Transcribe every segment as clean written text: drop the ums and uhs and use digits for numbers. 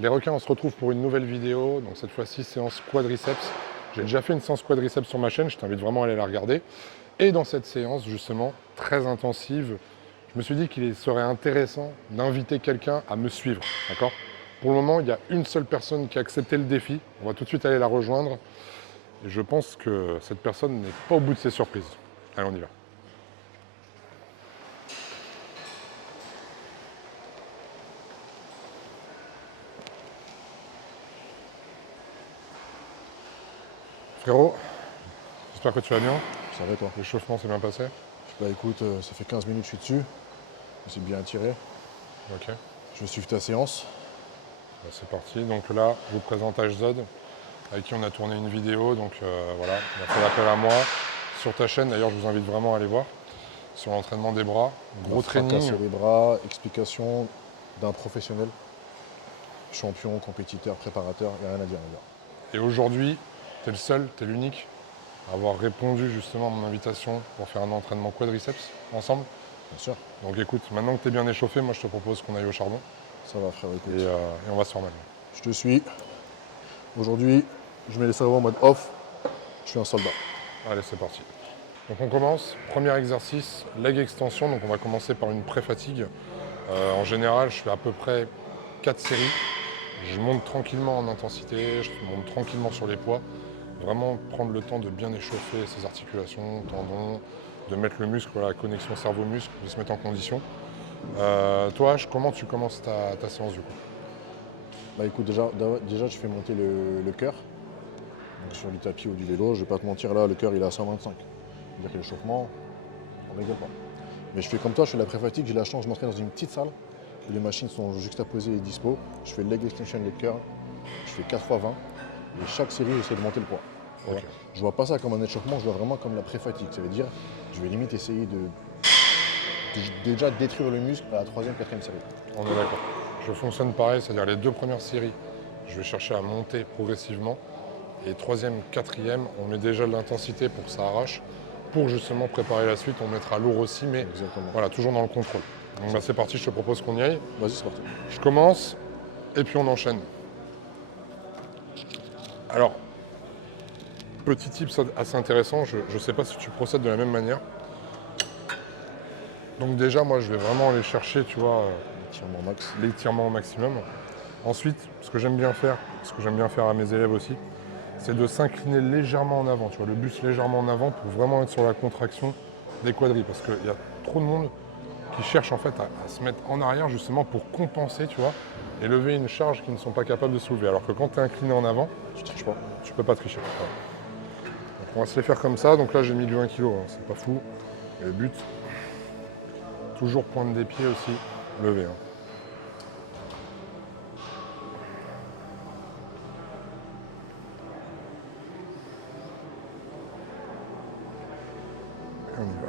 Les requins, on se retrouve pour une nouvelle vidéo. Donc cette fois-ci, séance quadriceps. J'ai déjà fait une séance quadriceps sur ma chaîne, je t'invite vraiment à aller la regarder. Et dans cette séance, justement, très intensive, je me suis dit qu'il serait intéressant d'inviter quelqu'un à me suivre, d'accord? Pour le moment, il y a une seule personne qui a accepté le défi. On va tout de suite aller la rejoindre. Et je pense que cette personne n'est pas au bout de ses surprises. Allez, on y va. Frérot, j'espère que tu vas bien. Ça va toi? L'échauffement s'est bien passé. Bah écoute, ça fait 15 minutes que je suis dessus. Je me suis bien attiré. Ok, Je vais suivre ta séance. bah, c'est parti. Donc là, je vous présente HZod, avec qui on a tourné une vidéo. Donc voilà, il a fait l'appel à moi sur ta chaîne. D'ailleurs, je vous invite vraiment à aller voir sur l'entraînement des bras. Gros training. Casser les bras, explication d'un professionnel. Champion, compétiteur, préparateur, il n'y a rien à dire. Et aujourd'hui, tu es le seul, tu es l'unique à avoir répondu justement à mon invitation pour faire un entraînement quadriceps ensemble. Bien sûr. Donc écoute, maintenant que tu es bien échauffé, moi je te propose qu'on aille au charbon Ça va frère, écoute. et on va se remettre. Je te suis. Aujourd'hui, je mets les cerveaux en mode off. Je suis un soldat. Allez, c'est parti. Donc on commence, premier exercice, leg extension. Donc on va commencer par une pré-fatigue. En général, je fais à peu près 4 séries. Je monte tranquillement en intensité, je monte tranquillement sur les poids. Vraiment prendre le temps de bien échauffer ses articulations, tendons, de mettre le muscle, la connexion cerveau-muscle, de se mettre en condition. Toi, comment tu commences ta séance du coup? Bah écoute, déjà je fais monter le cœur. Donc, sur du tapis ou du vélo, je vais pas te mentir là, le cœur il est à 125. C'est-à-dire que l'échauffement, on rigole pas. Mais je fais comme toi, je fais la pré-fatigue, j'ai la chance de m'entraîner dans une petite salle où les machines sont juxtaposées et dispo. Je fais le leg extension leg curl, je fais 4 x 20 et chaque série j'essaie de monter le poids. Ok. Je vois pas ça comme un échauffement, je vois vraiment comme la pré-fatigue. Ça veut dire, je vais limite essayer de déjà détruire le muscle à la troisième, quatrième série. On est d'accord. Je fonctionne pareil, c'est-à-dire les 2 premières séries, je vais chercher à monter progressivement. Et troisième, quatrième, on met déjà de l'intensité pour que ça arrache. Pour justement préparer la suite, on mettra lourd aussi, mais Exactement. voilà, toujours dans le contrôle. Donc bah, c'est parti, je te propose qu'on y aille. Vas-y, c'est parti. Je commence et puis on enchaîne. Alors, petit tip assez intéressant, je ne sais pas si tu procèdes de la même manière. Donc déjà, moi, je vais vraiment aller chercher, tu vois, Étirement max. l'étirement au maximum. Ensuite, ce que j'aime bien faire à mes élèves aussi, c'est de s'incliner légèrement en avant, tu vois, le buste légèrement en avant pour vraiment être sur la contraction des quadris. Parce qu'il y a trop de monde qui cherche en fait à se mettre en arrière justement pour compenser, tu vois, et lever une charge qu'ils ne sont pas capables de soulever. Alors que quand tu es incliné en avant, Je triche pas. tu peux pas tricher. Voilà. Donc on va se les faire comme ça. Donc là, j'ai mis du 1 kg, hein, c'est pas fou. Et le but, toujours pointe des pieds aussi, lever. Hein. Et on y va.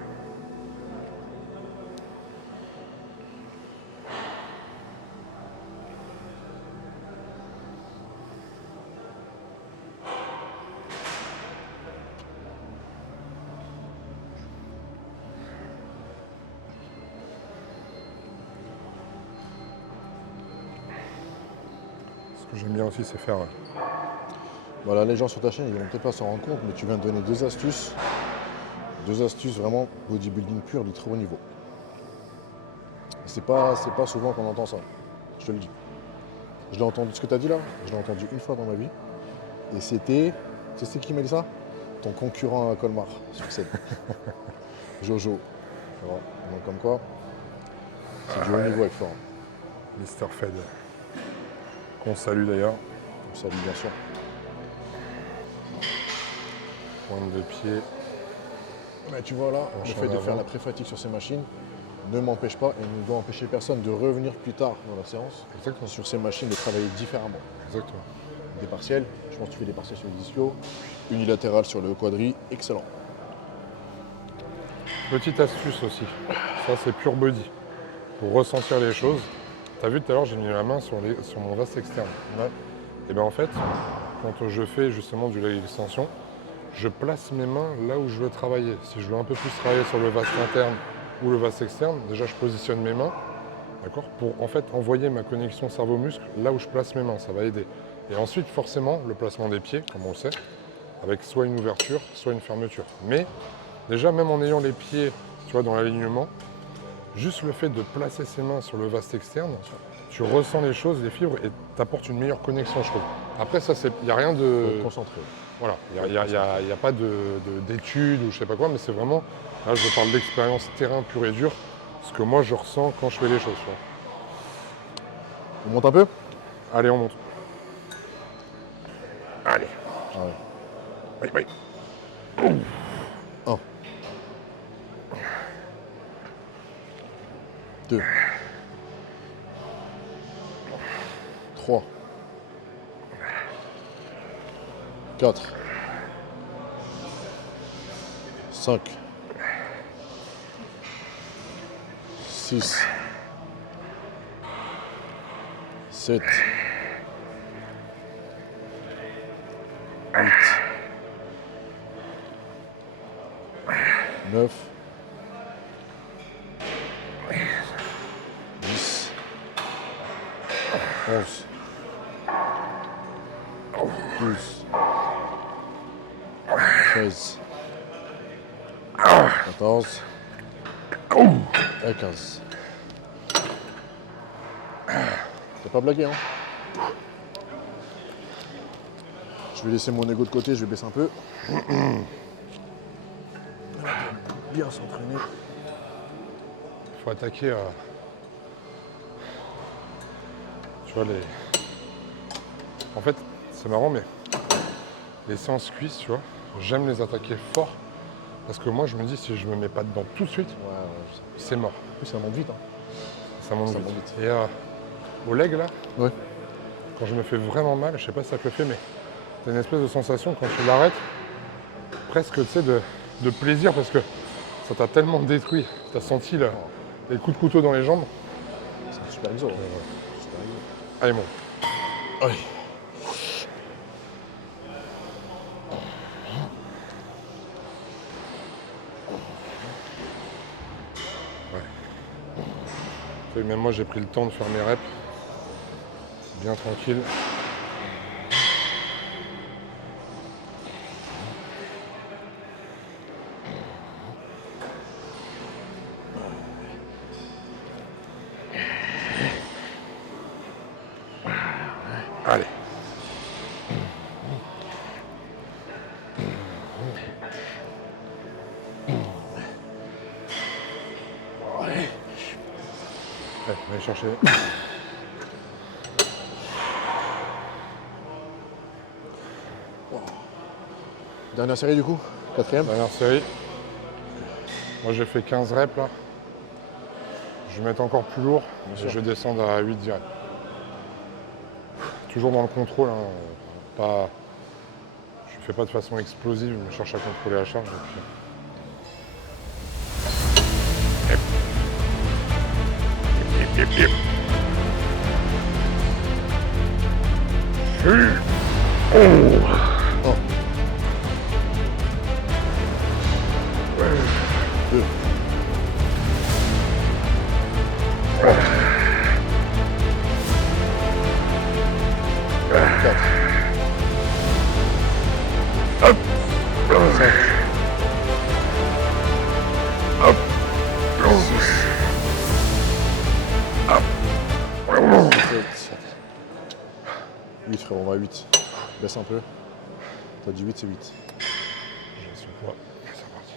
Ce que j'aime bien aussi, c'est faire. Voilà, les gens sur ta chaîne, ils vont peut-être pas s'en rendre compte, mais tu viens de donner deux astuces. Deux astuces vraiment bodybuilding pur du très haut niveau. C'est pas souvent qu'on entend ça, je te le dis. Je l'ai entendu, ce que tu as dit là, je l'ai entendu une fois dans ma vie. Et c'était, tu sais qui m'a dit ça? Ton concurrent à Colmar, sur scène. Jojo. Voilà. Donc comme quoi, c'est du haut niveau avec Florent. Mr. Fed. Qu'on salue d'ailleurs. Donc salut bien sûr. Pointe de pied. Mais tu vois là, Penche le en fait de faire avant. la pré-fatigue sur ces machines ne m'empêche pas et ne doit empêcher personne de revenir plus tard dans la séance Exactement. sur ces machines de travailler différemment. Exactement. Des partiels, je pense que tu fais des partiels sur les ischios, unilatéral sur le quadri, excellent. Petite astuce aussi. Ça, c'est pure body. Pour ressentir les choses. Tu as vu tout à l'heure, j'ai mis la main sur mon vaste externe. Ouais. Et bien en fait, quand je fais justement du leg extension, je place mes mains là où je veux travailler. Si je veux un peu plus travailler sur le vaste interne ou le vaste externe, déjà je positionne mes mains. d'accord, pour en fait envoyer ma connexion cerveau-muscle là où je place mes mains, ça va aider. Et ensuite, forcément, le placement des pieds, comme on le sait, avec soit une ouverture, soit une fermeture. Mais déjà, même en ayant les pieds, tu vois, dans l'alignement, juste le fait de placer ses mains sur le vaste externe, tu ressens les choses, les fibres, et t'apportes une meilleure connexion, je trouve. Après, ça, il n'y a rien Faut de... être concentré. Voilà, il n'y a pas d'études ou je sais pas quoi, mais c'est vraiment, là je parle d'expérience terrain pur et dur, ce que moi je ressens quand je fais les choses. Tu vois. On monte un peu? Allez, on monte. Allez. Ah ouais. Oui, oui. 1. 2. 3. 4. 5. 6. 7. 8. 9. 10. 11. 12. 13. 14. Et 15. T'as pas blagué, hein? Je vais laisser mon ego de côté, je vais baisser un peu. Bien s'entraîner. Il faut attaquer à... Tu vois, les... En fait, c'est marrant, mais les séances cuisses, tu vois, j'aime les attaquer fort. Parce que moi, je me dis, si je me mets pas dedans tout de suite, c'est mort. En plus, ça monte vite. Hein. Ça monte Ça vite. monte vite. Et au leg, là, Ouais. quand je me fais vraiment mal, je sais pas si ça te le fait, mais t'as une espèce de sensation quand tu l'arrêtes, presque, tu sais, de plaisir, parce que ça t'a tellement détruit. T'as senti les coups de couteau dans les jambes. C'est un super exo. Super exo. Allez, bon. Allez. Et même moi, j'ai pris le temps de faire mes reps. Bien tranquille. Allez. Allez, on va aller chercher. Dernière série du coup? Quatrième? Dernière série. Moi j'ai fait 15 reps là. Je vais mettre encore plus lourd. sûr. Je vais descendre à 8 direct. Toujours dans le contrôle. Hein. Pas... Je ne fais pas de façon explosive, je cherche à contrôler la charge. Oh. 2. 4. 5. 8 frérot, on va à 8. Baisse un peu. T'as dit 8, c'est 8. J'ai son poids. C'est parti.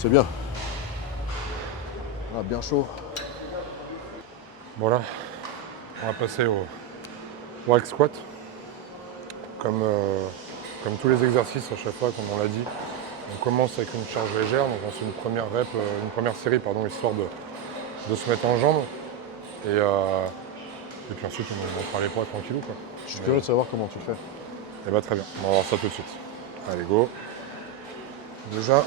C'est bien. Ah, bien chaud. Voilà, on va passer au hack squat. Comme tous les exercices à chaque fois, comme on l'a dit, on commence avec une charge légère, donc on fait une première série, histoire de se mettre en jambes. Et puis ensuite on montrera les poids tranquillou, quoi. Je suis curieux de savoir comment tu fais. Et bah très bien, on va voir ça tout de suite. Allez, go. Déjà,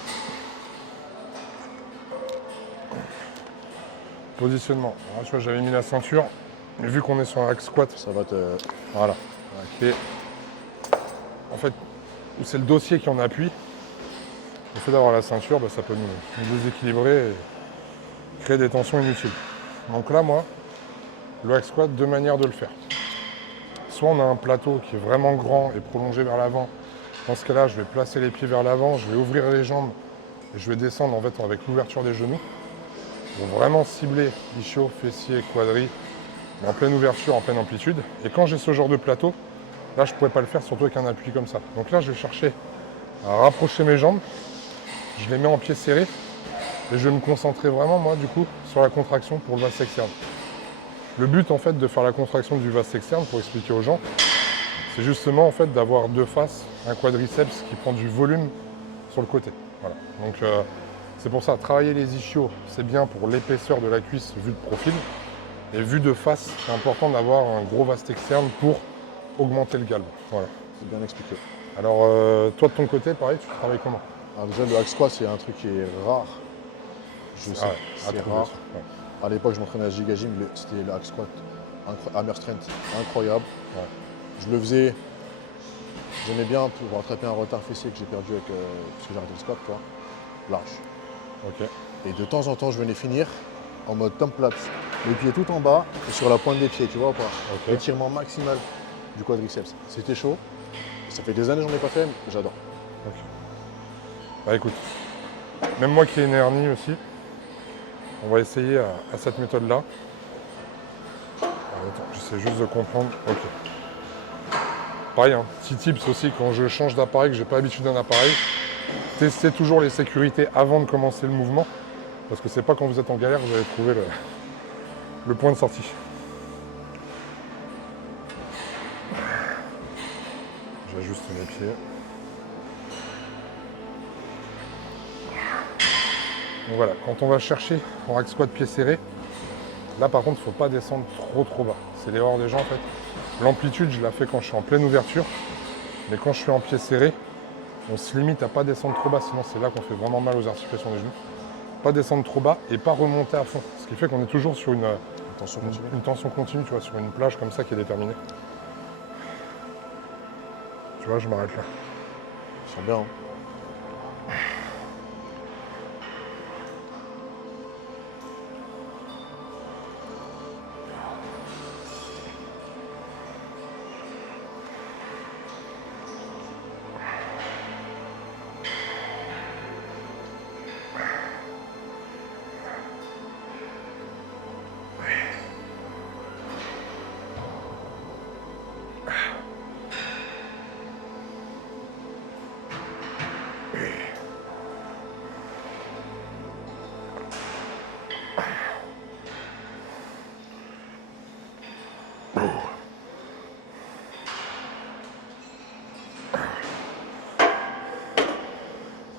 positionnement. Alors, tu vois, j'avais mis la ceinture, mais vu qu'on est sur un hack squat, Ça va te... voilà. Ok. En fait, où c'est le dossier qui en appuie, le fait d'avoir la ceinture, ça peut nous déséquilibrer et créer des tensions inutiles. Donc là, moi, le hack squat, deux manières de le faire. Soit on a un plateau qui est vraiment grand et prolongé vers l'avant. Dans ce cas-là, je vais placer les pieds vers l'avant, je vais ouvrir les jambes et je vais descendre en fait avec l'ouverture des genoux pour vraiment cibler ischio, fessier, quadri, mais en pleine ouverture, en pleine amplitude. Et quand j'ai ce genre de plateau, là, je ne pourrais pas le faire, surtout avec un appui comme ça. Donc là, je vais chercher à rapprocher mes jambes, je les mets en pied serré et je vais me concentrer vraiment, moi, du coup, sur la contraction pour le vaste externe. Le but, en fait, de faire la contraction du vaste externe, pour expliquer aux gens, c'est justement, en fait, d'avoir de face un quadriceps qui prend du volume sur le côté. Voilà. Donc, c'est pour ça, travailler les ischios, c'est bien pour l'épaisseur de la cuisse vue de profil. Et vue de face, c'est important d'avoir un gros vaste externe pour augmenter le galbe. Voilà. C'est bien expliqué. Alors, toi, de ton côté, pareil, tu travailles comment? Alors déjà, le hack squat, c'est un truc qui est rare. Je sais, c'est rare. Ouais. À l'époque, je m'entraînais à Giga Gym, c'était le hack squat, Hammer Strength, incroyable. Ouais. Je le faisais, j'aimais bien pour rattraper un retard fessier que j'ai perdu avec, parce que j'ai arrêté le squat, quoi, large. Ok. Et de temps en temps, je venais finir en mode plate, les pieds tout en bas et sur la pointe des pieds, tu vois ou pas? Ok. Étirement maximal du quadriceps. C'était chaud. Ça fait des années que j'en ai pas fait, mais j'adore. Ok. Bah écoute, même moi qui ai une hernie aussi, on va essayer à cette méthode-là. Attends, j'essaie juste de comprendre. Ok. Pareil, hein, petit tips aussi, quand je change d'appareil, que je n'ai pas l'habitude d'un appareil, testez toujours les sécurités avant de commencer le mouvement, parce que c'est pas quand vous êtes en galère que vous allez trouver le point de sortie. J'ajuste mes pieds. Donc voilà, quand on va chercher en hack squat pied serré, là par contre il ne faut pas descendre trop bas. C'est l'erreur des gens en fait. L'amplitude je la fais quand je suis en pleine ouverture, mais quand je suis en pied serré, on se limite à pas descendre trop bas, sinon c'est là qu'on fait vraiment mal aux articulations des genoux. Pas descendre trop bas et pas remonter à fond. Ce qui fait qu'on est toujours sur une tension continue, tu vois, sur une plage comme ça qui est déterminée. Tu vois, je m'arrête là. Ça sent bien. Hein.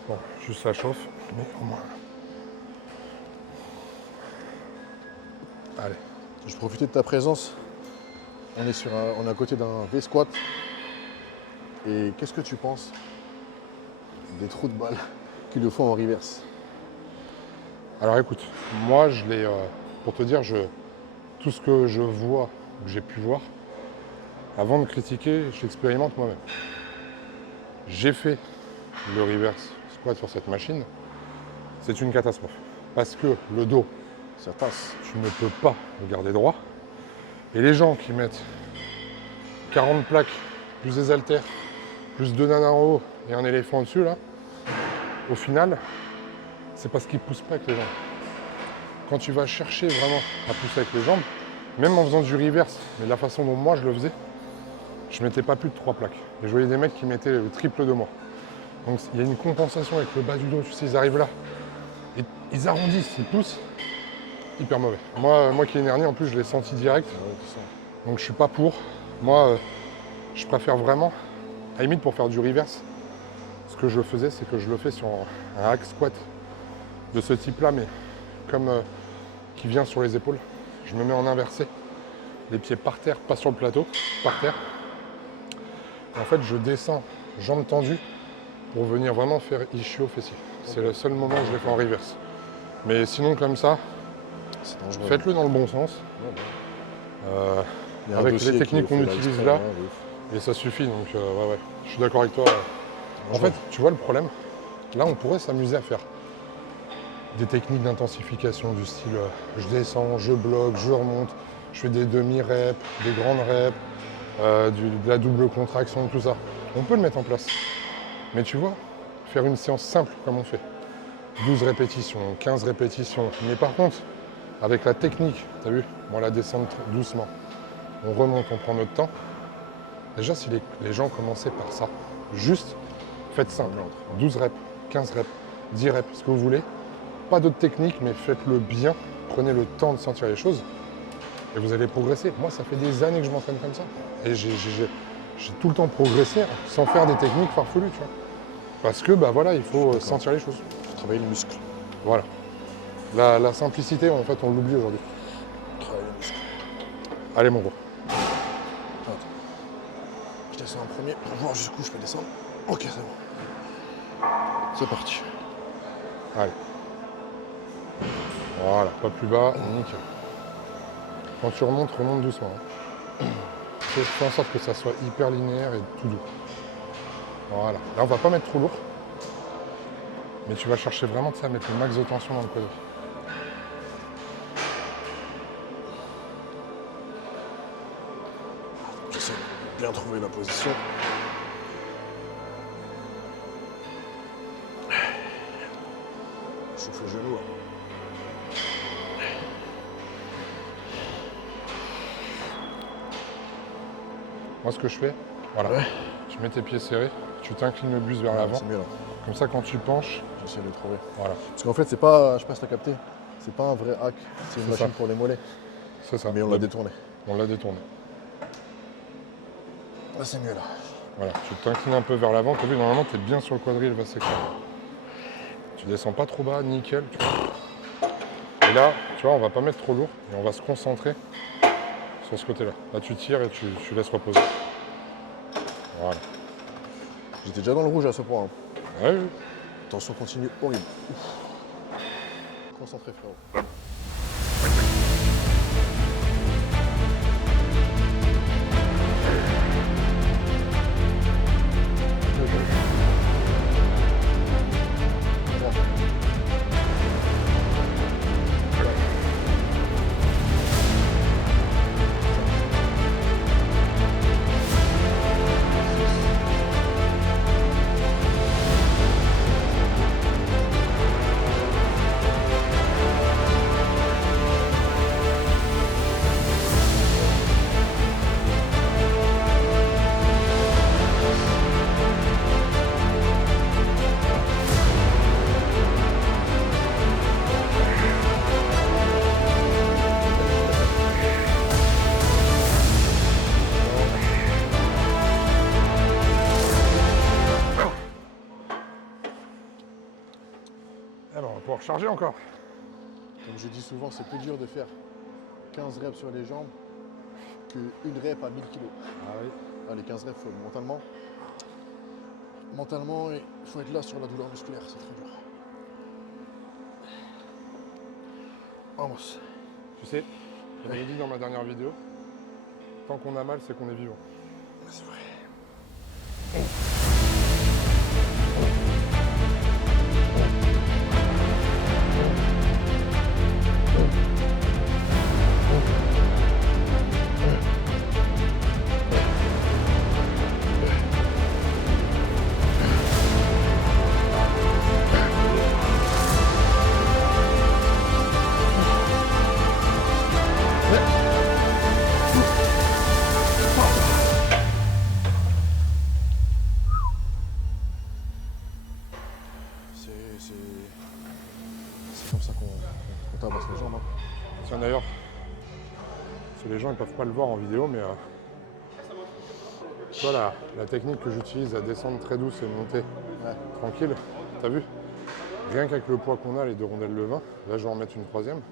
Bon, juste ça chauffe, mais au moins. Allez. Je profitais de ta présence. On est à côté d'un V-squat. Et qu'est-ce que tu penses des trous de balles qui le font en reverse? Alors écoute, moi je l'ai, pour te dire, tout ce que je vois, que j'ai pu voir, avant de critiquer, je l'expérimente moi-même. J'ai fait le reverse squat sur cette machine, c'est une catastrophe. Parce que le dos, Ça passe. tu ne peux pas le garder droit. Et les gens qui mettent 40 plaques, plus des haltères, plus 2 nanas en haut et un éléphant au-dessus, là, au final, c'est parce qu'ils ne poussent pas avec les jambes. Quand tu vas chercher vraiment à pousser avec les jambes, même en faisant du reverse, mais de la façon dont moi je le faisais, je ne mettais pas plus de 3 plaques. Et je voyais des mecs qui mettaient le triple de moi. Donc il y a une compensation avec le bas du dos, tu sais, ils arrivent là. ils arrondissent, ils poussent. Hyper mauvais. Moi qui ai une hernie, en plus, je l'ai senti direct. Ouais, c'est ça. Donc je suis pas pour. Moi, je préfère vraiment, à la limite pour faire du reverse, ce que je faisais, c'est que je le fais sur un hack squat de ce type-là, mais comme qui vient sur les épaules. Je me mets en inversé, les pieds par terre, pas sur le plateau, par terre. Et en fait, je descends, jambes tendues, pour venir vraiment faire ischio fessier. C'est le seul moment où je l'ai fait en reverse. Mais sinon, comme ça, C'est dangereux. faites-le dans le bon sens. Il y a un Avec dossier les qui techniques est qu'on fait utilise exprès, là, ouais, de ouf. et ça suffit. Donc, ouais, je suis d'accord avec toi. En fait, tu vois le problème, là, on pourrait s'amuser à faire des techniques d'intensification du style je descends, je bloque, je remonte, je fais des demi-reps, des grandes reps, de la double contraction, tout ça. On peut le mettre en place. Mais tu vois, faire une séance simple comme on fait, 12 répétitions, 15 répétitions, mais par contre, avec la technique, tu as vu, on la descend doucement, on remonte, on prend notre temps. Déjà, si les gens commençaient par ça, juste faites simple, 12 reps, 15 reps, 10 reps, ce que vous voulez. Pas d'autres techniques, mais faites-le bien. Prenez le temps de sentir les choses et vous allez progresser. Moi, ça fait des années que je m'entraîne comme ça. Et j'ai tout le temps progressé sans faire des techniques farfelues, tu vois. Parce que, bah voilà, il faut sentir les choses. Faut travailler les muscles. Voilà. La simplicité, en fait, on l'oublie aujourd'hui. Travailler les muscles. Allez, mon gros. Attends. Je descends en premier pour voir jusqu'où je peux descendre. Ok, c'est bon. C'est parti. Allez. Voilà, pas plus bas, nickel. Quand tu remontes, remonte doucement. Fais en sorte que ça soit hyper linéaire et tout doux. Voilà. Là, on va pas mettre trop lourd. Mais tu vas chercher vraiment à mettre le max de tension dans le quadri. J'essaie de bien trouver la position. Je chauffe le genou. Moi, ce que je fais, voilà. Ouais. Tu mets tes pieds serrés, tu t'inclines le buste vers l'avant. C'est mieux là. Comme ça, quand tu penches, J'essaie de le trouver. voilà, Parce qu'en fait, c'est pas, je sais pas si t'as capté, c'est pas un vrai hack, c'est une C'est machine ça. pour les mollets. c'est ça. Mais on l'a détourné. On l'a détourné. Là, c'est mieux là. Voilà, tu t'inclines un peu vers l'avant. Tu as vu, normalement, tu es bien sur le quadrille, il va s'écraser. Tu descends pas trop bas, nickel. Tu vois. Et là, tu vois, on va pas mettre trop lourd et on va se concentrer sur ce côté-là. Là, tu tires et tu laisses reposer. Voilà. J'étais déjà dans le rouge à ce point. Ouais, oui. Tension continue horrible. Ouf. Concentré, frérot. Alors, on va pouvoir charger encore. Comme je dis souvent, c'est plus dur de faire 15 reps sur les jambes qu'une rep à 1000 kg. Ah oui. Ah, les 15 reps, mentalement, il faut être là sur la douleur musculaire, c'est très dur. Vamos. Tu sais, j'avais dit dans ma dernière vidéo, tant qu'on a mal, c'est qu'on est vivant. C'est vrai. comme ça qu'on tabasse les jambes. Hein. Tiens d'ailleurs, parce que les gens ne peuvent pas le voir en vidéo, mais tu vois la technique que j'utilise à descendre très douce et monter tranquille, t'as vu? Rien qu'avec le poids qu'on a, les 2 rondelles de vin, là je vais en mettre une 3e. Donc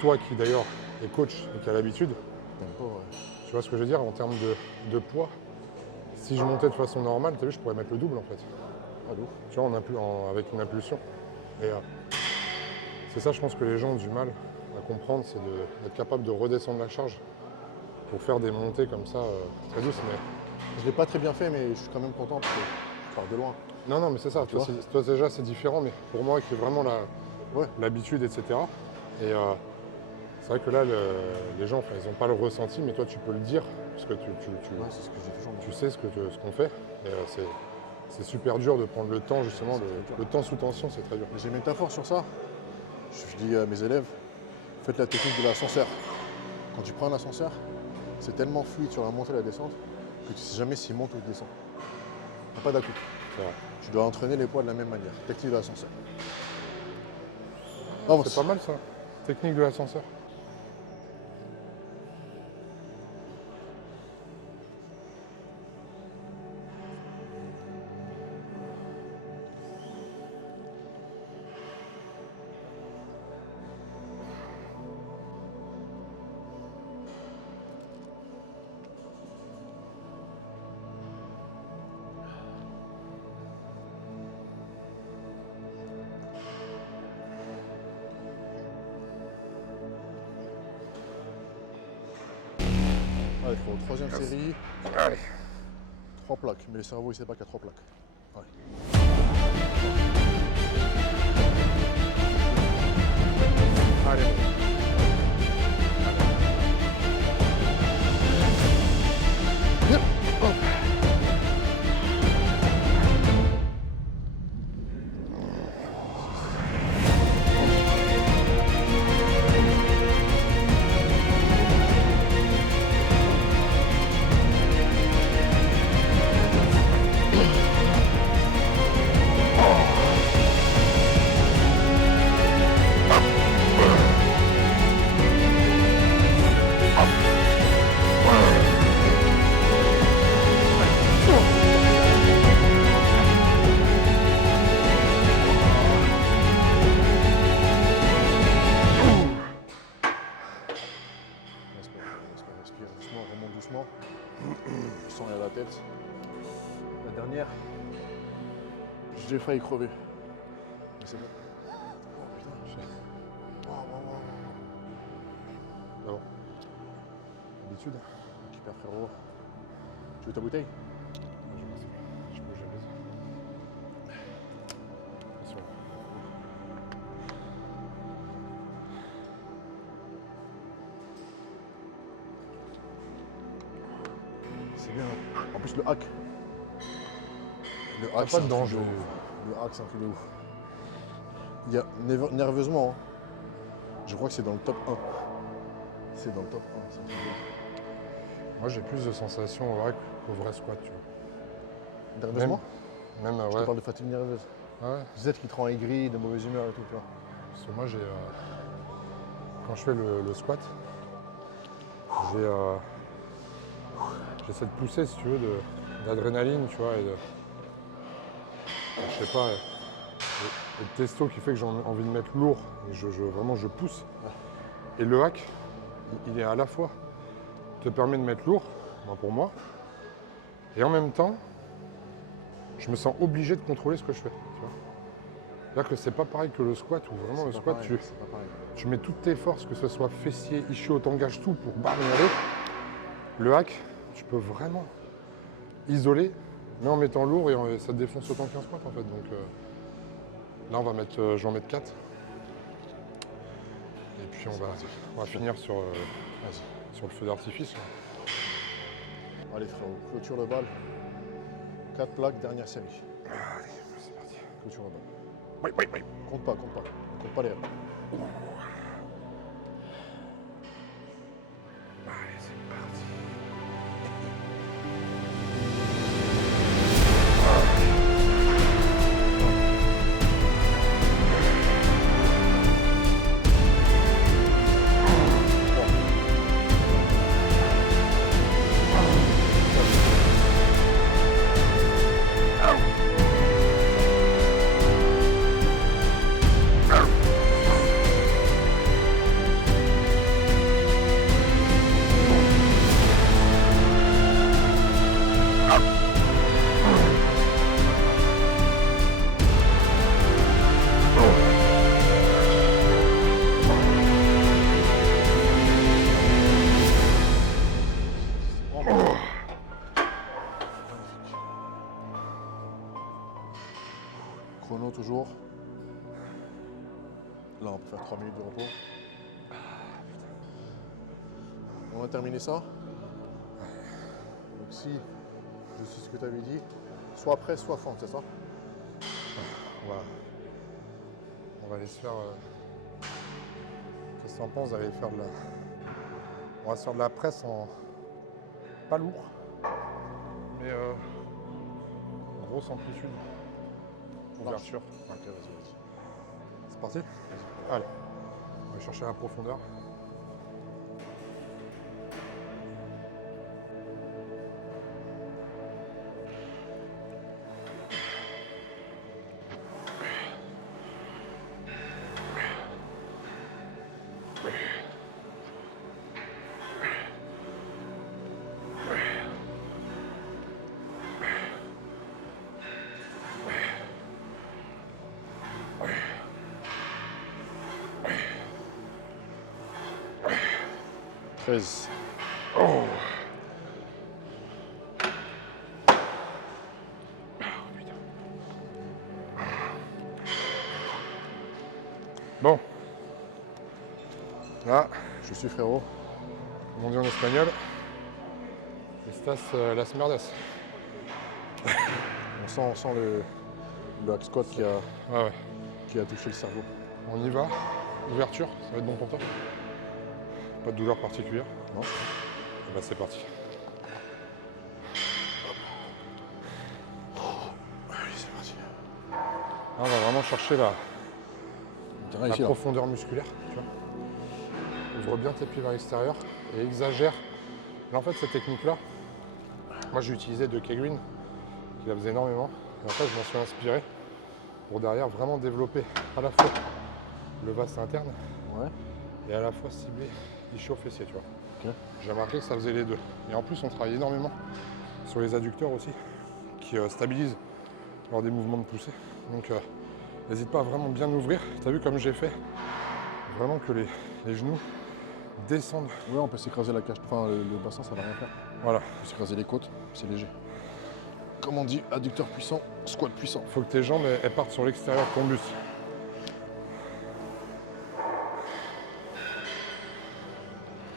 toi qui d'ailleurs est coach et qui a l'habitude, tu vois ce que je veux dire en termes de poids, si je montais de façon normale, t'as vu, je pourrais mettre le double en fait. Tu vois, avec une impulsion. Et c'est ça, je pense que les gens ont du mal à comprendre, c'est d'être capable de redescendre la charge pour faire des montées comme ça, très douces. Mais... Je ne l'ai pas très bien fait, mais je suis quand même content parce que je pars de loin. Non, mais c'est ça. Toi déjà, c'est différent, mais pour moi, qui ai vraiment l'habitude, etc. Et c'est vrai que là, les gens, ils n'ont pas le ressenti, mais toi, tu peux le dire, parce que c'est ce que j'ai toujours dit. Tu sais ce qu'on fait. Et c'est super dur de prendre le temps, justement. Le temps sous tension, c'est très dur. J'ai une métaphore sur ça. Je dis à mes élèves, faites la technique de l'ascenseur. Quand tu prends un ascenseur, c'est tellement fluide sur la montée et la descente que tu ne sais jamais s'il monte ou il descend. Pas d'un coup. Tu dois entraîner les poids de la même manière. Technique de l'ascenseur. C'est pas mal ça. Technique de l'ascenseur. Allez, pour la 3e série. Allez. 3 plaques, mais le cerveau il sait pas qu'il y a 3 plaques. Allez. Allez. Respire doucement, remonte doucement. Je sens à la tête. La dernière, j'ai failli crever. Mais c'est bon. Oh putain. Bon. Habitude. Super frérot. Tu veux ta bouteille? Je peux jamais. Attention. C'est bien. En plus le hack. Le hack, pas de danger. Le hack, c'est un truc de ouf. Il y a nerveusement, hein, je crois que c'est dans le top 1. C'est dans le top 1. C'est un truc de ouf. Moi, j'ai plus de sensations au hack qu'au vrai squat, tu vois. Nerveusement? Même Je te parle de fatigue nerveuse. Ah ouais. Z qui te rend aigri, de mauvaise humeur et tout, tu vois. Parce que moi, quand je fais le squat, j'ai cette poussée, si tu veux, d'adrénaline, tu vois, et je sais pas, le testo qui fait que j'ai envie de mettre lourd, et vraiment je pousse. Et le hack, il est à la fois, te permet de mettre lourd, pour moi, et en même temps, je me sens obligé de contrôler ce que je fais. C'est-à-dire que c'est pas pareil que le squat, où vraiment le squat, tu mets toutes tes forces, que ce soit fessier, ischio, t'engages tout pour y aller. Le hack, tu peux vraiment isoler, mais en mettant lourd et ça te défonce autant qu'un squat en fait. Donc là, je vais en mettre 4. Et puis on va finir sur le feu d'artifice. Allez frérot, clôture le bal. 4 plaques, dernière série. Allez, c'est parti. Clôture le bal. Oui. Compte pas. On compte pas les règles. Allez, c'est parti. toujours. Là, on peut faire 3 minutes de repos. On a terminé ça. Donc si je sais ce que tu avais dit, soit presse, soit fente, c'est ça? On va aller se faire. Qu'est-ce que tu en penses d'aller faire de la. On va se faire de la presse en. Pas lourd, mais grosse amplitude. Ouverture. Ok, vas-y. C'est parti? Allez. On va chercher la profondeur. Oh. Bon. Là, Je suis frérot. comme on dit en espagnol, estas las merdas. On sent le hack squat Ouais. qui a touché le cerveau. On y va. Ouverture, ça va être bon pour toi. Pas de douleur particulière. Non? Et bah c'est parti. Allez, c'est parti. Là, on va vraiment chercher la Ici, là. profondeur musculaire. Tu vois. Ouvre bien tes pieds vers l'extérieur et exagère. Là, en fait, cette technique-là, moi j'ai utilisé de Kegreen, qui la faisait énormément. Et en fait, je m'en suis inspiré pour derrière vraiment développer à la fois le vaste interne Ouais. et à la fois cibler l'ischio fessier, tu vois. Ok. J'ai remarqué que ça faisait les deux. Et en plus, on travaille énormément sur les adducteurs aussi, qui stabilisent lors des mouvements de poussée. Donc, n'hésite pas à vraiment bien ouvrir. Tu as vu comme j'ai fait, vraiment que les genoux descendent. Ouais, on peut s'écraser la cage. Enfin, le bassin, ça va rien faire. Voilà. On peut s'écraser les côtes, c'est léger. Comme on dit, adducteur puissant, squat puissant. Il faut que tes jambes elles partent sur l'extérieur de ton buste.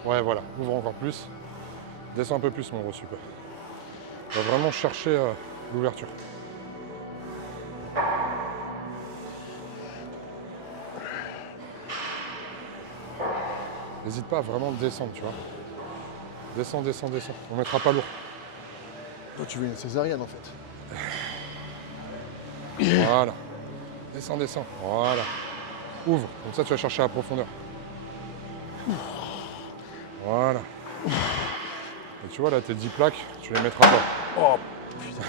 Ouais, voilà. Ouvre encore plus. Descends un peu plus, mon gros super. On va vraiment chercher l'ouverture. N'hésite pas à vraiment descendre, tu vois. Descends. On mettra pas lourd. Toi, tu veux une césarienne en fait. Voilà. Descends. Voilà. Ouvre. Comme ça, tu vas chercher la profondeur. Voilà. Et tu vois, là, tes 10 plaques, tu les mettras pas. Oh putain.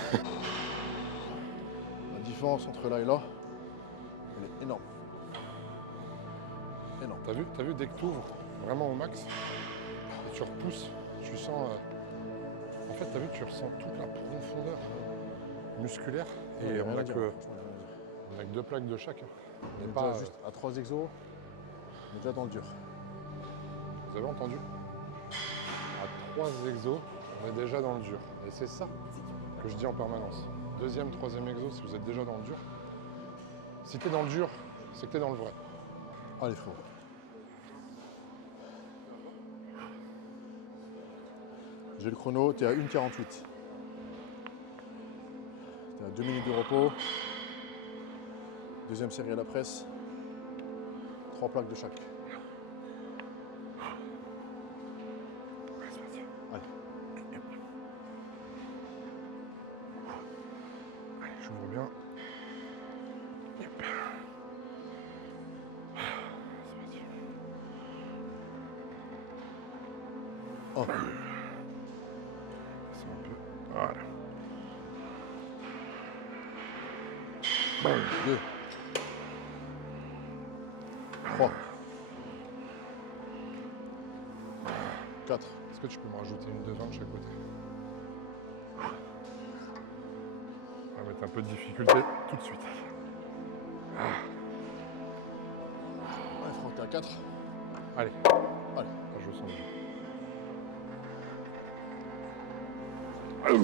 La différence entre là et là, elle est énorme. Énorme. T'as vu, dès que tu ouvres vraiment au max, et tu repousses, tu sens... en fait, t'as vu, tu ressens toute la profondeur musculaire. Et Ouais, on rien a à dire, que... franchement, y a rien à dire. On n'a que 2 plaques de chaque. On est Mais pas, déjà juste à 3 exos, on est déjà dans le dur. Vous avez entendu? À 3 exos, on est déjà dans le dur. Et c'est ça que je dis en permanence. Deuxième, troisième exo, si vous êtes déjà dans le dur. Si t'es dans le dur, c'est que t'es dans le vrai. Allez frérot. J'ai le chrono, t'es à 1,48. T'es à 2 minutes de repos. Deuxième série à la presse. 3 plaques de chaque. C'est parti. Allez. Allez, j'ouvre bien. Yep. C'est parti. Oh. C'est un peu. Voilà. 2. 3. 4. Est-ce que tu peux me rajouter une de 20 de chaque côté? On va mettre un peu de difficulté tout de suite. Ouais frérot, t'es à 4. Allez, Allez. là, je sens bien. 5.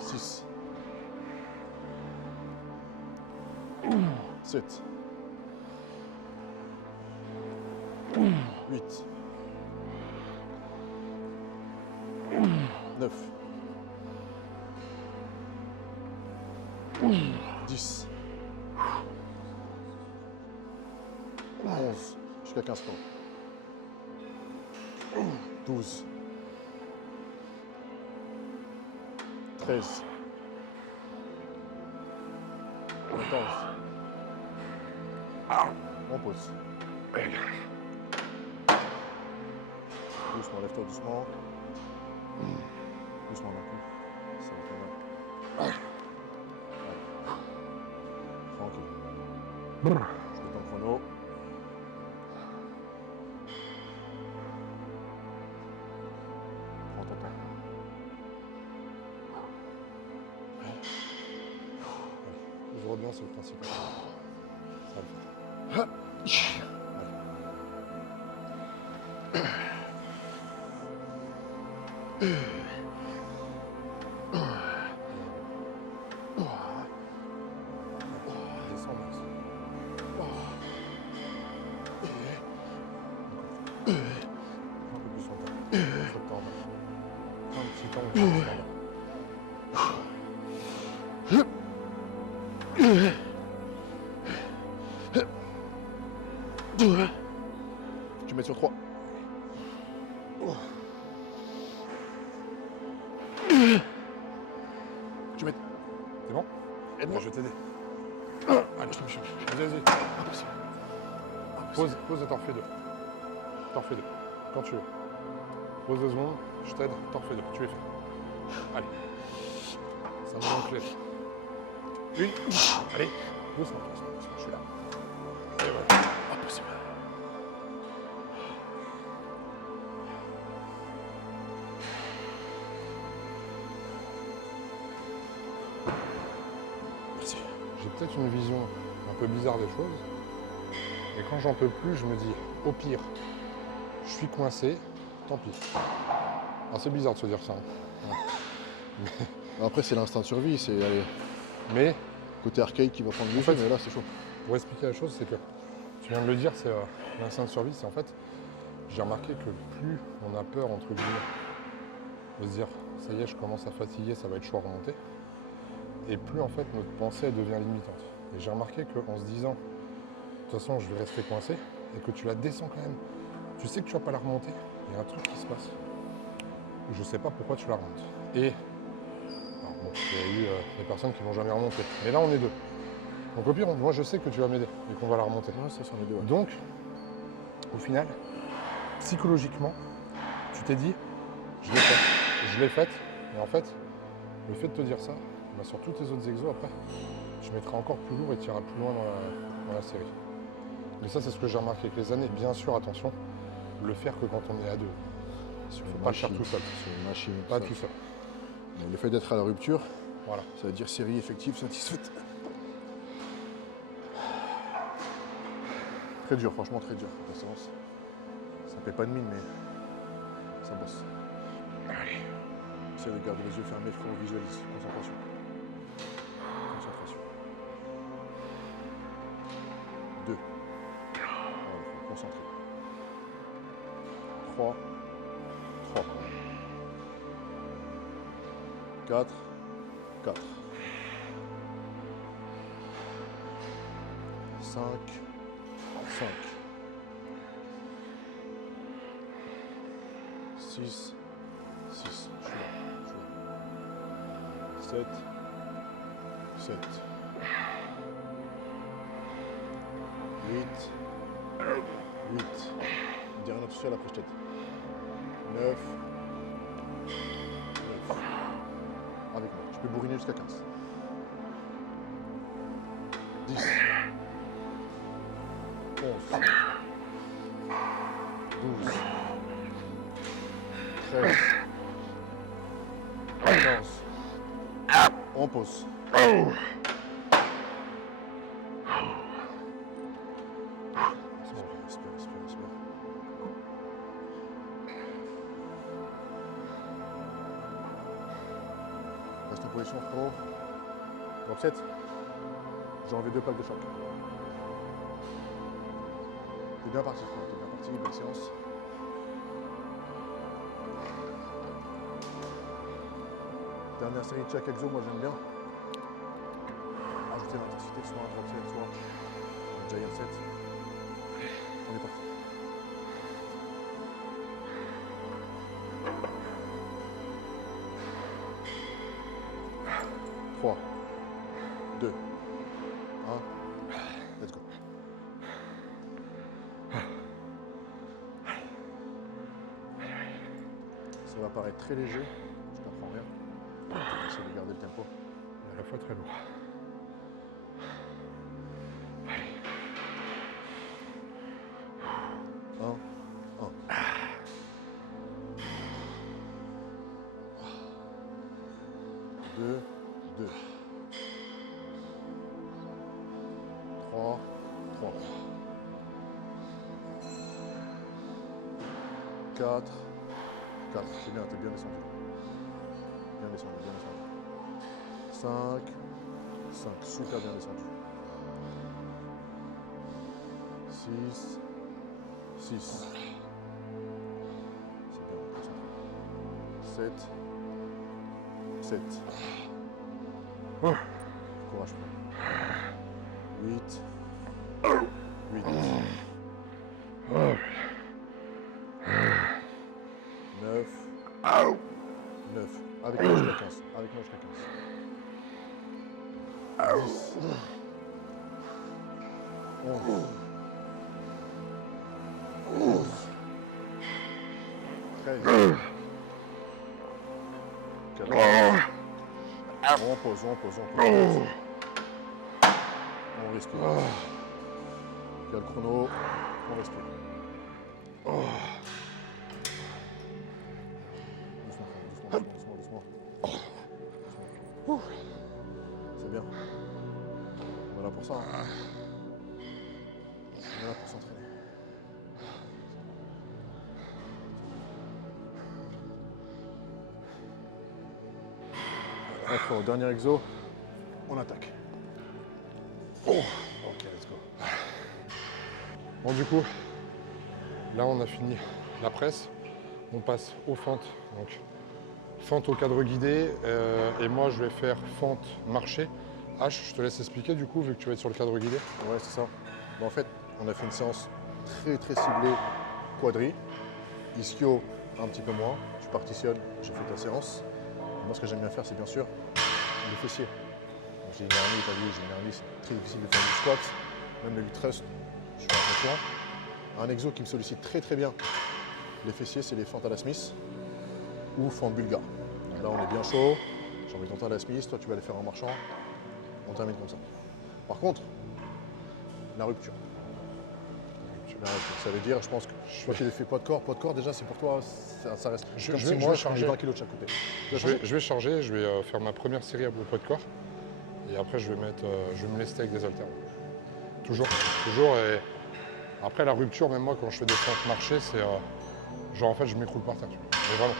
6. 7, 8, 9, 10, 11, jusqu'à 15 temps. 12, 13, 14. On pose. Doucement, lève-toi doucement. Doucement d'un coup. Ça va faire mal. Tranquille. Je mets ton chrono. Prends ton temps. Je vois bien, c'est le principal. Ça va le faire. Descends, Max. Un peu plus longtemps. Faut le temps, Max. Un petit temps, on va se Tu mets sur 3. Tu mets. C'est bon? Aide-moi. Je vais t'aider. Allez, je me change. Vas-y. Impossible. Pause et t'en refais deux. T'en refais deux. Quand tu veux. Pause 2 secondes, je t'aide, t'en refais deux. Tu es fait. Allez. Ça me manque l'aide. Une. Allez. Doucement, doucement, doucement. Je suis là. Et voilà. Impossible. Merci. J'ai peut-être une vision un peu bizarre des choses. Et quand j'en peux plus, je me dis, au pire, je suis coincé, tant pis. Alors c'est bizarre de se dire ça. Hein. Après, c'est l'instinct de survie. C'est allez, Mais côté archaïque qui va prendre le En fait, dessus, mais là, c'est chaud. pour expliquer la chose, c'est que, tu viens de le dire, c'est l'instinct de survie, c'est en fait, j'ai remarqué que plus on a peur, entre guillemets, de se dire, ça y est, je commence à fatiguer, ça va être chaud à remonter, et plus en fait notre pensée elle devient limitante. Et j'ai remarqué qu'en se disant, de toute façon, je vais rester coincé, et que tu la descends quand même, tu sais que tu vas pas la remonter, il y a un truc qui se passe. Je sais pas pourquoi tu la remontes. Et, alors bon, il y a eu des personnes qui vont jamais remonter, mais là on est deux. Donc au pire, moi je sais que tu vas m'aider et qu'on va la remonter. Ouais, ça, c'en est deux. Ouais. Donc, au final, psychologiquement, tu t'es dit, je l'ai faite. Je l'ai faite. Et en fait, le fait de te dire ça, bah, sur tous tes autres exos après, tu mettras encore plus lourd et tu iras plus loin dans la série. Mais ça, c'est ce que j'ai remarqué avec les années. Bien sûr, attention, le faire que quand on est à deux. Il ne faut pas le faire tout seul. C'est une machine. Pas ça. tout seul. Mais le fait d'être à la rupture, Voilà. ça veut dire série effective satisfaite. Très dur, franchement très dur. La séance. Ça ne paie pas de mine, mais ça bosse. Allez. Essaye de garder les yeux fermés, frérot, visualise. Concentration. Concentration. 2. Voilà, faut concentrer. 3. 3. 4. 4. 5. 5. 6. 6. Je suis là. 7. 7. 8. 8. Dernière touche après je t'aide. 9. 9. Avec moi. Tu peux bourriner jusqu'à 15. 10. 11. 12. 13. 14. On pose. C'est bon, respire, respire, respire. Reste en position, frérot. Drop 7. J'ai enlevé 2 plaques de choc. T'es bien parti, frère, t'es bien parti, belle séance. Dernière série de chaque exo, moi j'aime bien. Ajouter l'intensité soit un drop set, soit un giant set. On est parti. 3, 2, 1, let's go. Ça va paraître très léger, je t'apprends rien. Essayer de garder le tempo. Et à la fois très lourd. 1, 1. Deux, 2. 3, 3. 4, 4. C'est bien, t'es bien descendu. Bien descendu, bien descendu. 5, 5. Super bien descendu. 6, 6. C'est bien, concentré. 7, 7. Oh. Courage, frère. 8, 8. 9, 9. Avec moi jusqu'à 15. Avec moi jusqu'à 15. 10. 11. 12. 13. 14. On pose, on pose, on pose. On respire. Il y a le chrono, on respire. Doucement, doucement, doucement, doucement, doucement. C'est bien. On est là pour ça. Hein. On est là pour s'entraîner. Après, au dernier exo, on attaque. Ok, let's go. Bon, du coup, là, on a fini la presse. On passe aux fentes. Donc, fente au cadre guidé. Et moi, je vais faire fente marché. H, je te laisse expliquer, du coup, vu que tu vas être sur le cadre guidé. Ouais, c'est ça. Bon, en fait, on a fait une séance très ciblée quadri. Ischio, un petit peu moins. Tu partitionnes, j'ai fait ta séance. Moi, ce que j'aime bien faire, c'est bien sûr les fessiers. Donc, j'ai une hernie, t'as vu, j'ai une hernie, c'est très difficile de faire du squat. Même le thrust, je suis inconscient. Un exo qui me sollicite très bien les fessiers, c'est les fentes à la Smith ou fente bulgare. Là, on est bien chaud. J'ai envie de tenter à la Smith, toi, tu vas aller faire en marchant. On termine comme ça. Par contre, la rupture. La rupture, ça veut dire, je pense que toi, tu les fais poids de corps déjà, c'est pour toi, ça reste comme si moi, je fais 20 kg de chaque côté. Je vais charger, je vais faire ma première série au poids de corps. Et après, je vais me lester avec des haltères. Toujours. Et après, la rupture, même moi, quand je fais des fentes marchées, c'est genre, en fait, je m'écroule par terre. Mais vraiment.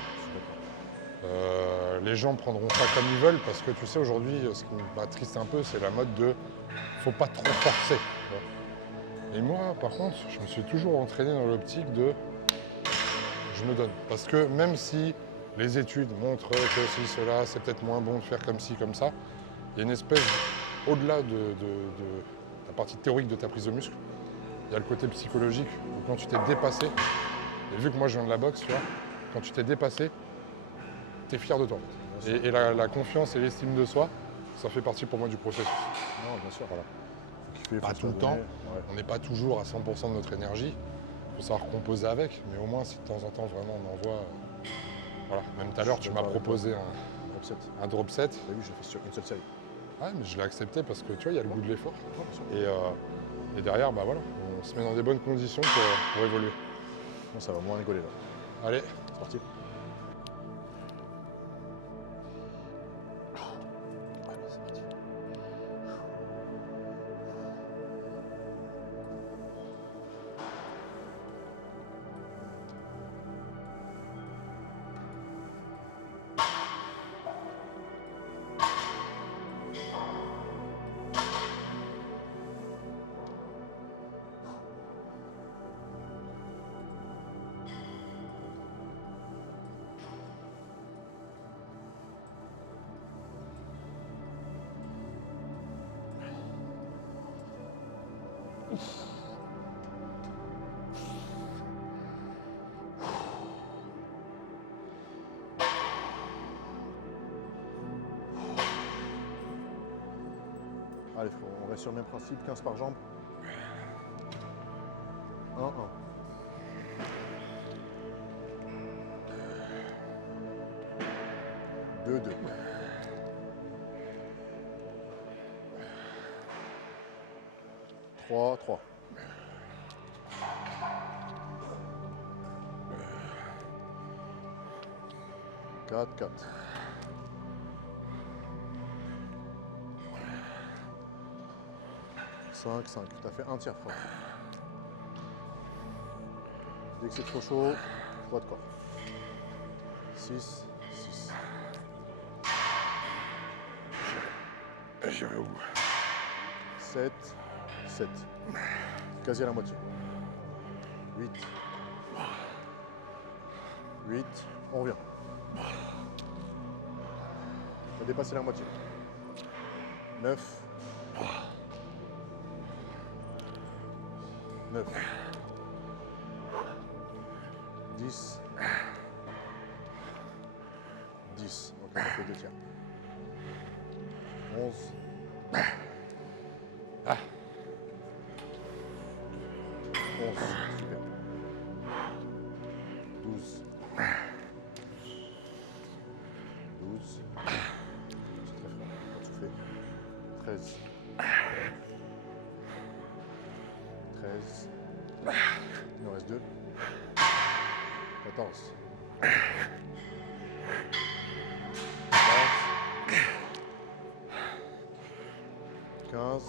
Les gens prendront ça comme ils veulent parce que tu sais, aujourd'hui, ce qui m'attriste un peu, c'est la mode de faut pas trop forcer. Et moi, par contre, je me suis toujours entraîné dans l'optique de je me donne. Parce que même si les études montrent que si cela, c'est peut-être moins bon de faire comme ci, comme ça, il y a une espèce, au-delà de la partie théorique de ta prise de muscle, il y a le côté psychologique où quand tu t'es dépassé, et vu que moi je viens de la boxe, tu vois, quand tu t'es dépassé, tu es fier de toi. Et la confiance et l'estime de soi, ça fait partie pour moi du processus. Non, bien sûr. Voilà. Faut kiffer, Pas faut tout le se temps, donner. Ouais. on n'est pas toujours à 100% de notre énergie, il faut savoir composer avec, mais au moins si de temps en temps vraiment on envoie. Voilà, même tout à l'heure tu m'as proposé Drop set. un drop set. T'as vu, j'ai fait sur une seule série. Ouais, mais je l'ai accepté parce que tu vois, il y a le goût de l'effort. Ouais, bien sûr. Et derrière, bah voilà, on se met dans des bonnes conditions pour évoluer. Bon, ça va moins rigoler là. Allez, C'est parti. Allez, c'est parti. Allez frérot, on reste sur le même principe, 15 par jambe. 1, 1. 2, 2. 3, 3. 4, 4. 5, 5. Tu as fait un tiers, frère. Dès que c'est trop chaud, poids de corps. 6, 6. J'irai au bout. 7, 7. Quasi à la moitié. 8. 8. On revient. On a dépassé la moitié. 9. 9. 10. 10. Donc on a fait 2 tiers. 11. 11. Super. 12. 12. C'est très fort. On va souffler. 13. 13. Il nous reste 2. 14. 15.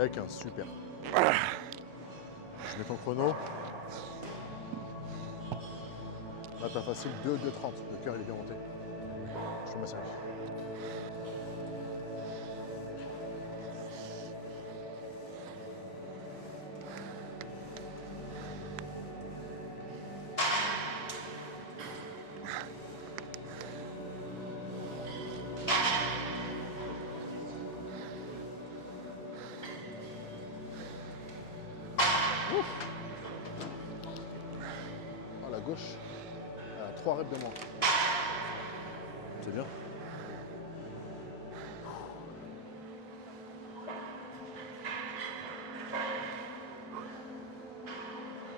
Et 15, super. Je mets ton chrono. Là, t'as facile 2, 2, 30. Le cœur, il est bien monté. Je fais ma série. Ah, la gauche, elle a 3 reps de moins. C'est bien.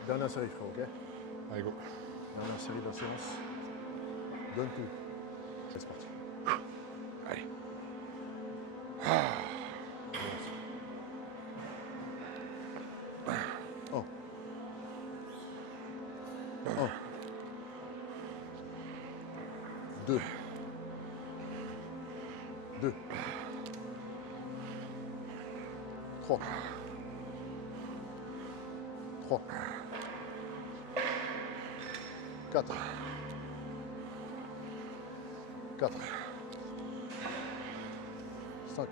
Dernière série, frère, ok? Allez, go. Dernière série de la séance. Donne tout. C'est parti. Allez. Oh. Oh. 2. 2. 3. 3. 4. 4. 5.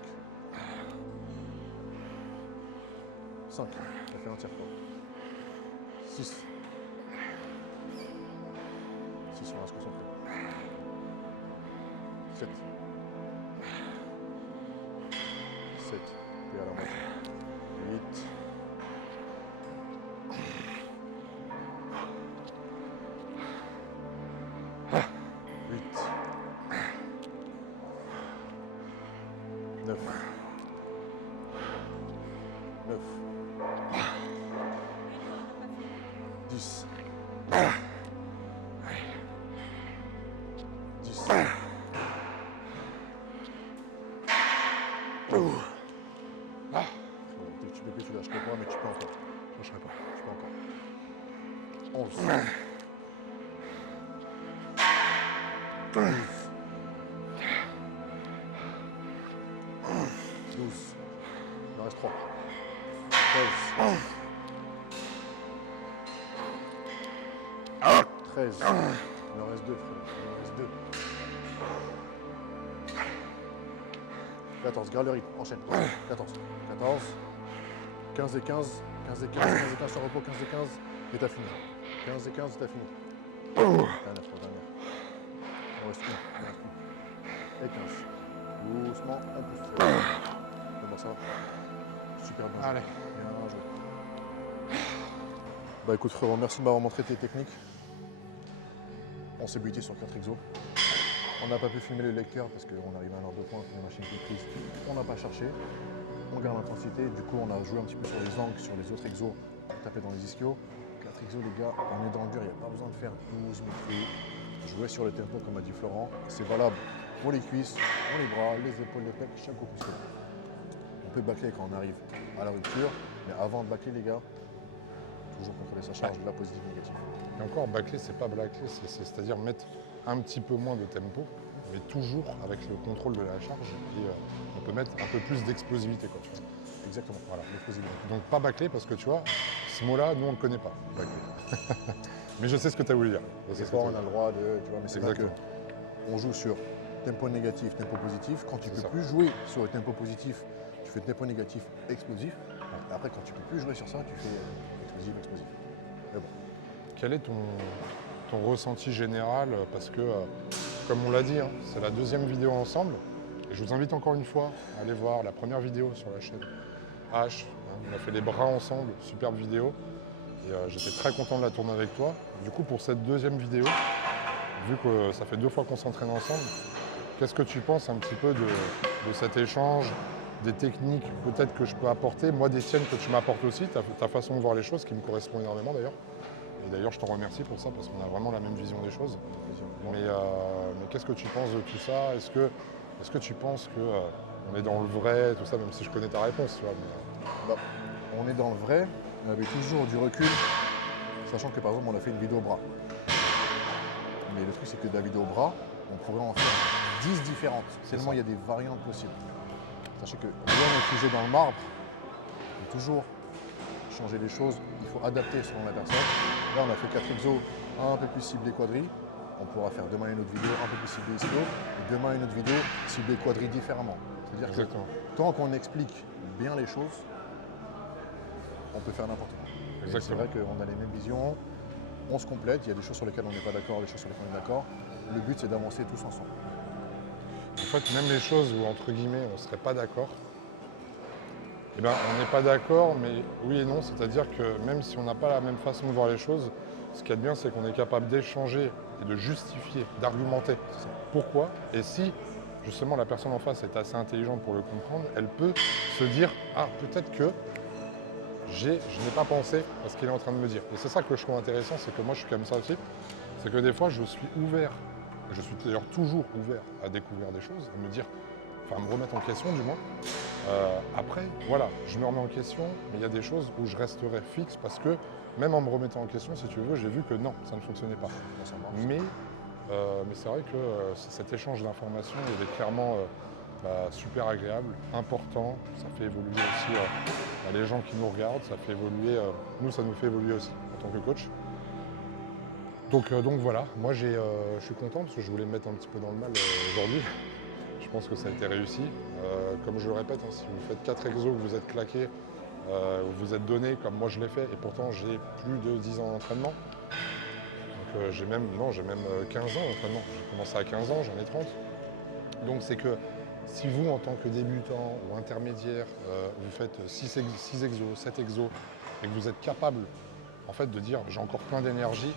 5. Ça fait un tiers quoi. 6. 6, on va se concentrer. 7. 7. Puis à la moitié. 8. 8. 9. 9. 10. 10. Dès que tu peux plus, tu lâches pas, mais tu peux encore. Je lâcherai pas. Tu peux encore. 11. 12. Il en reste 3. 13. 13. Il en reste 2, frère. Il en reste 2. 14. Garde le rythme. Enchaîne. 14. 14. 15 et 15. 15 et 15. 15 et 15 sur repos. 15 et 15. Et t'as fini. 15 et 15 et t'as fini. Dernière fois, dernière. Il en reste une. Il en reste une. Et 15. Doucement. On pousse. bah ça va. Super bien joué. Allez. Bien joué. Bah écoute frérot, merci de m'avoir montré tes techniques. On s'est buté sur 4 exos. On n'a pas pu filmer le lecteur parce qu'on arrive à un heure de pointe, les machines qui prise. On n'a pas cherché. On garde l'intensité. Du coup, on a joué un petit peu sur les angles, sur les autres exos, pour taper dans les ischios. 4 exos, les gars, on est dans le dur. Il n'y a pas besoin de faire 12 métriques. Jouer sur le tempo, comme a dit Florent. C'est valable pour les cuisses, pour les bras, les épaules, les pecs, chaque coup poussé. On peut bâcler quand on arrive à la rupture, mais avant de bâcler, les gars, toujours contrôler sa charge de la positive négative. Et encore, bâcler, c'est pas bâcler, c'est-à-dire mettre un petit peu moins de tempo, mais toujours avec le contrôle de la charge. Et on peut mettre un peu plus d'explosivité, quoi, tu vois. Exactement, Voilà. l'explosivité. Donc pas bâcler parce que tu vois, ce mot-là, nous on le connaît pas, bâcler. Mais je sais ce que tu as voulu dire. Je sais Des ce que fois, t'as on a voulu le droit de. Tu vois, mais c'est vrai Exactement. qu'on joue sur tempo négatif, tempo positif. Quand tu C'est peux ça. plus jouer sur le tempo positif, tu fais tempo négatif, explosif. Et après, quand tu peux plus jouer sur ça, tu fais explosif, explosif. Mais bon, Quel est ton ressenti général? Parce que, comme on l'a dit, hein, c'est la deuxième vidéo ensemble. Et je vous invite encore une fois à aller voir la première vidéo sur la chaîne H. On a fait les bras ensemble, superbe vidéo. Et j'étais très content de la tourner avec toi. Du coup, pour cette deuxième vidéo, vu que ça fait 2 fois qu'on s'entraîne ensemble, qu'est-ce que tu penses un petit peu de cet échange, des techniques peut-être que je peux apporter, moi des tiennes que tu m'apportes aussi, ta façon de voir les choses qui me correspond énormément d'ailleurs. Et d'ailleurs, je te remercie pour ça parce qu'on a vraiment la même vision des choses. plaisir. Mais qu'est-ce que tu penses de tout ça? Est-ce que tu penses qu'on est dans le vrai, tout ça, même si je connais ta réponse, tu vois, mais, Bah, on est dans le vrai, mais avec toujours du recul, sachant que par exemple, on a fait une vidéo bras. Mais le truc, c'est que de la vidéo bras, on pourrait en faire 10 différentes, tellement ça. il y a des variantes possibles. Sachez que rien n'est figé dans le marbre, il faut toujours changer les choses, il faut adapter selon la personne. Là, on a fait 4 exos, un peu plus ciblé quadri. On pourra faire demain une autre vidéo un peu plus ciblée ischio, et demain une autre vidéo ciblée quadri différemment. C'est-à-dire que Exactement. tant qu'on explique bien les choses, on peut faire n'importe quoi. Et c'est Exactement. vrai qu'on a les mêmes visions, on se complète, il y a des choses sur lesquelles on n'est pas d'accord, des choses sur lesquelles on est d'accord. Le but, c'est d'avancer tous ensemble. En fait, même les choses où, entre guillemets, on ne serait pas d'accord, eh ben, on n'est pas d'accord, mais oui et non. C'est-à-dire que même si on n'a pas la même façon de voir les choses, ce qu'il y a de bien, c'est qu'on est capable d'échanger et de justifier, d'argumenter pourquoi. Et si, justement, la personne en face est assez intelligente pour le comprendre, elle peut se dire « Ah, peut-être que je n'ai pas pensé à ce qu'il est en train de me dire ». Et c'est ça que je trouve intéressant, c'est que moi, je suis comme ça aussi. C'est que des fois, je suis ouvert, et je suis d'ailleurs toujours ouvert à découvrir des choses, à me dire, enfin, à me remettre en question du moins. Après, voilà, je me remets en question, mais il y a des choses où je resterai fixe parce que même en me remettant en question, si tu veux, j'ai vu que non, ça ne fonctionnait pas. Ça marche. Mais c'est vrai que cet échange d'informations, il est clairement super agréable, important. Ça fait évoluer aussi les gens qui nous regardent, ça fait évoluer, nous, ça nous fait évoluer aussi en tant que coach. Donc voilà, moi je suis content parce que je voulais me mettre un petit peu dans le mal aujourd'hui. Je pense que ça a été réussi. Comme je le répète, hein, si vous faites 4 exos, que vous êtes claqués, vous êtes donné comme moi je l'ai fait, et pourtant j'ai plus de 10 ans d'entraînement. Donc j'ai même 15 ans d'entraînement. J'ai commencé à 15 ans, j'en ai 30. Donc c'est que si vous, en tant que débutant ou intermédiaire, vous faites 6 exos, 7 exos, et que vous êtes capable en fait, de dire j'ai encore plein d'énergie,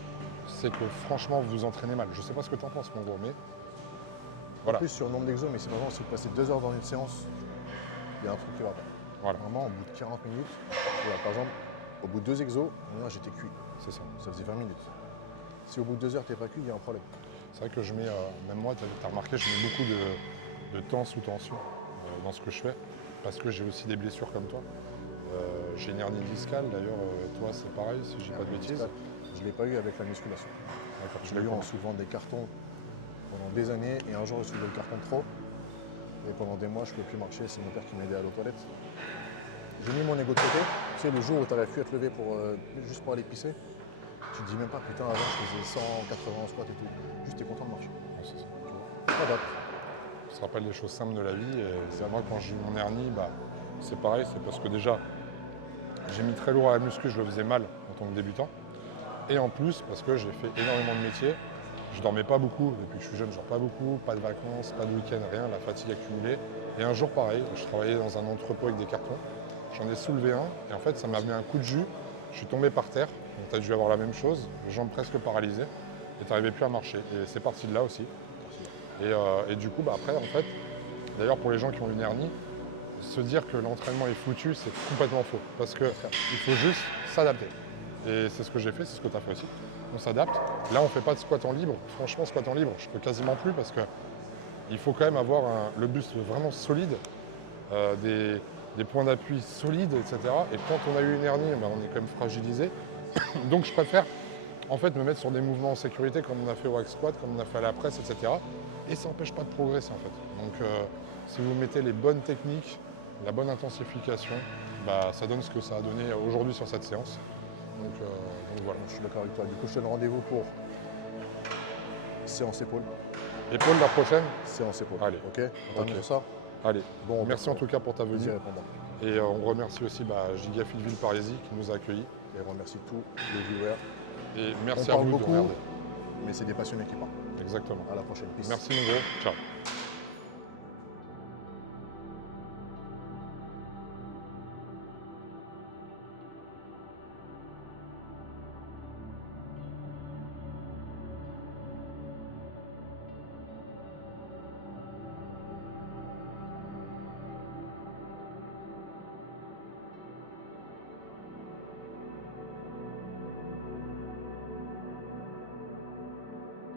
c'est que franchement vous vous entraînez mal. Je ne sais pas ce que tu en penses, mon gros, mais voilà. En plus, sur le nombre d'exos, mais c'est vraiment si vous passez 2 heures dans une séance, il y a un truc qui va pas. Voilà, Vraiment, au bout de 40 minutes, voilà, par exemple, au bout de 2 exos, moi j'étais cuit. c'est ça. Ça faisait 20 minutes. Si au bout de 2 heures, t'es pas cuit, il y a un problème. C'est vrai que je mets, même moi, tu as remarqué, je mets beaucoup de temps sous tension dans ce que je fais, parce que j'ai aussi des blessures comme toi. J'ai une hernie discale, d'ailleurs, toi c'est pareil, si je dis pas de bêtises. Je ne l'ai pas eu avec la musculation. D'accord, Je l'ai eu en soulevant des cartons pendant des années, et un jour je soulevais le carton de trop. Et pendant des mois, je ne pouvais plus marcher, c'est mon père qui m'aidait à aller aux toilettes. J'ai mis mon ego de côté. Tu sais, le jour où tu n'aurais pu être levé juste pour aller pisser, tu te dis même pas, putain, avant je faisais 180 en squat et tout. Juste, t'es content de marcher. Ouais, c'est ça. T'adaptes. On se rappelle des choses simples de la vie. Et moi, quand j'ai eu mon hernie, c'est pareil, c'est parce que déjà, j'ai mis très lourd à la muscu, je le faisais mal en tant que débutant. Et en plus, parce que j'ai fait énormément de métiers, je dormais pas beaucoup, depuis que je suis jeune, je dors pas beaucoup, pas de vacances, pas de week-end, rien, la fatigue accumulée. Et un jour, pareil, je travaillais dans un entrepôt avec des cartons. J'en ai soulevé un et en fait, ça m'a mis un coup de jus. Je suis tombé par terre. Donc, tu as dû avoir la même chose, les jambes presque paralysées. Et tu n'arrivais plus à marcher. Et c'est parti de là aussi. Et du coup, après, en fait, d'ailleurs, pour les gens qui ont une hernie, se dire que l'entraînement est foutu, c'est complètement faux. Parce qu'il faut juste s'adapter. Et c'est ce que j'ai fait, c'est ce que tu as fait aussi. On s'adapte. Là, on ne fait pas de squat en libre. Franchement, squat en libre, je peux quasiment plus parce qu'il faut quand même avoir le buste vraiment solide, des points d'appui solides, etc. Et quand on a eu une hernie, on est quand même fragilisé. Donc, je préfère en fait me mettre sur des mouvements en sécurité comme on a fait au hack squat, comme on a fait à la presse, etc. Et ça n'empêche pas de progresser en fait. Donc, si vous mettez les bonnes techniques, la bonne intensification, ça donne ce que ça a donné aujourd'hui sur cette séance. Donc voilà. Je suis d'accord avec toi. Du coup, je te donne rendez-vous pour séance épaule. Épaule la prochaine. Séance épaule. Allez. Ok. On termine Ok. ça. Allez. Bon, merci en tout cas pour ta venue. Plaisir pour moi. Et on remercie aussi Giga Fitville Parisie qui nous a accueillis. Et on remercie tous les viewers. Et merci On à parle vous beaucoup, de regarder. mais c'est des passionnés qui parlent. Exactement. À la prochaine. Peace. Merci mon gros. Ciao.